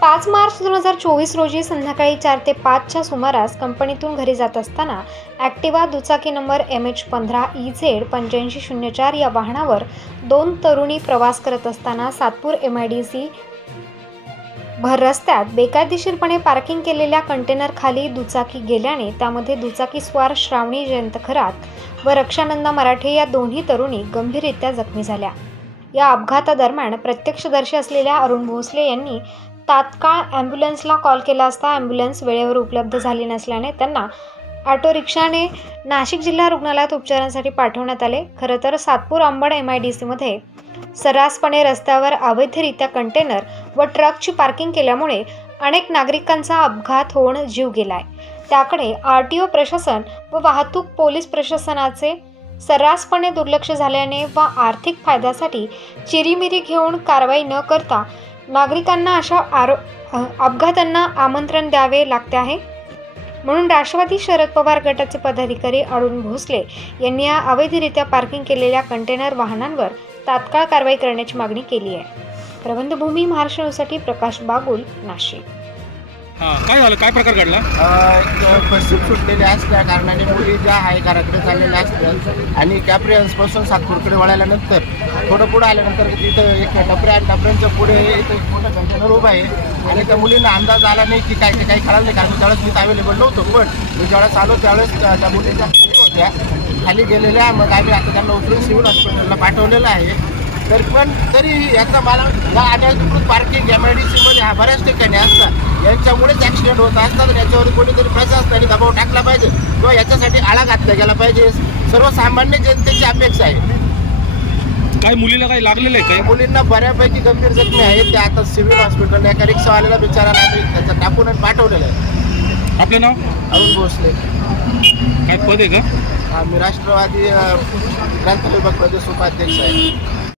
5 मार्च 2024 रोजी संध्याकाळी 4 ते 5च्या सुमारास कंपनीतून घरी जात असताना ॲक्टिवा दुचाकी नंबर MH15EZ 8504 या वाहनावर 2 तरुणी प्रवास करत असताना सातपूर MIDC भर रस्त्यात बेकायदेशीरपणे पार्किंग केलेल्या कंटेनर खाली दुचाकी गेल्याने त्यामध्ये दुचाकी स्वार श्रावणी जयंत खरात व रक्षानंदा मराठे या दोन्ही तरुणी गंभीररित्या जखमी झाल्या। या अपघातादरम्यान प्रत्यक्षदर्शी असलेल्या अरुण भोसले यांनी तात्काळ ॲम्ब्युलन्सला कॉल केला असता ॲम्ब्युलन्स वेळेवर उपलब्ध झाली नसल्याने त्यांना ऑटो रिक्षाने नाशिक जिल्हा रुग्णालयात उपचारांसाठी पाठवण्यात आले। खरं तर सातपूर अंबड MIDCमध्ये सर्रासपणे रस्त्यावर अवैधरित्या कंटेनर व ट्रकची पार्किंग केल्यामुळे अनेक नागरिकांचा अपघात होऊन जीव गेलाय। त्याकडे RTO प्रशासन व वाहतूक पोलीस प्रशासनाचे सर्रासपणे दुर्लक्ष झाल्याने व आर्थिक फायद्यासाठी चिरीमिरी घेऊन कारवाई न करता नागरिकांना अशा अपघातांना आमंत्रण द्यावे लागते आहे। म्हणून राष्ट्रवादी शरद पवार गटाचे पदाधिकारी अरुण भोसले यांनी या अवैधरित्या पार्किंग केलेल्या कंटेनर वाहनांवर तात्काळ कारवाई करण्याची मागणी केली आहे। प्रबंधभूमी महाराष्ट्र न्यूजसाठी प्रकाश बागुल, नाशिक। काय झालं, काय प्रकार घडला? पश्चिम सुटलेल्या असल्या कारणाने मुली ज्या आहे घराकडे चाललेल्या असतात आणि कॅप्रियन्सपासून सातपूरकडे वळाल्यानंतर थोडं पुढं आल्यानंतर तिथं एक टपऱ्या आणि टपऱ्यांच्या पुढे इथं एक मोठं कंटेनर उभं आहे आणि त्या मुलींना अंदाज आला नाही की काय ते काही कळालं नाही, कारण त्यावेळेस मी अवेलेबल नव्हतो। पण मी ज्यावेळेस आलो त्यावेळेस त्या मुलींच्या होत्या खाली गेलेल्या, मग आम्ही आता त्यांना उचलून सिव्हिल हॉस्पिटलला पाठवलेलं आहे। तर पण तरी याचा मला या अनधिकृत पार्किंग MIDCमध्ये हा बऱ्याच ठिकाणी असतात, यांच्यामुळेच ॲक्सिडेंट होत असतात आणि याच्यावर कोणीतरी प्रशासनाने दबाव टाकला पाहिजे किंवा याच्यासाठी आळा घातला गेला पाहिजे, सर्वसामान्य जनतेची अपेक्षा आहे। काय मुलीला काय लागलेलं आहे? काय मुलींना बऱ्यापैकी गंभीर जखमी आहेत, ते आता सिव्हिल हॉस्पिटलला एका रिक्षावाल्याला बिचारायला आम्ही त्याचं टाकून आणि पाठवलेलं आहे। आपलं नाव? अरुण भोसले। काय पद आहे का? मी राष्ट्रवादी ग्रंथ विभाग प्रदेश उपाध्यक्ष आहे।